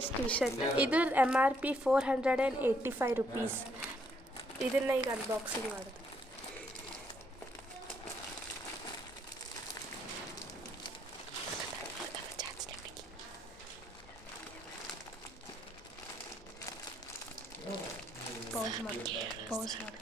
S T shirt. ಇದು MRP 485 rupees. ಇದನ್ನು ಈಗ ಅನ್ಬಾಕ್ಸಿಂಗ್ ಮಾಡೋದು. ಪೌಸ್ ಮಾಡಿ.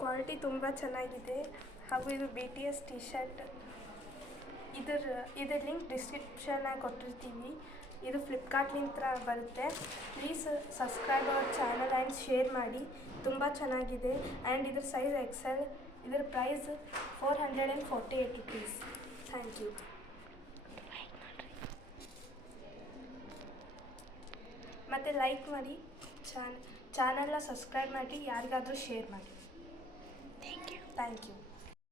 ಕ್ವಾಲಿಟಿ ತುಂಬ ಚೆನ್ನಾಗಿದೆ. ಹಾಗೂ ಇದು BTS ಟಿ ಶರ್ಟ್. ಇದರ ಲಿಂಕ್ ಡಿಸ್ಕ್ರಿಪ್ಷನ್ನಾಗಿ ಕೊಟ್ಟಿರ್ತೀವಿ. ಇದು ಫ್ಲಿಪ್ಕಾರ್ಟ್ಲಿಂದ ಬರುತ್ತೆ. Please subscribe our channel and share ಮಾಡಿ. ತುಂಬ ಚೆನ್ನಾಗಿದೆ. ಆ್ಯಂಡ್ ಇದ್ರ ಸೈಜ್ XL. ಇದರ ಪ್ರೈಸ್ 448 ರುಪೀಸ್. Thank you. ಮತ್ತು ಲೈಕ್ ಮಾಡಿ, ಚಾನಲ್ನ ಸಬ್ಸ್ಕ್ರೈಬ್ ಮಾಡಿ, ಯಾರಿಗಾದರೂ ಶೇರ್ ಮಾಡಿ. Thank you.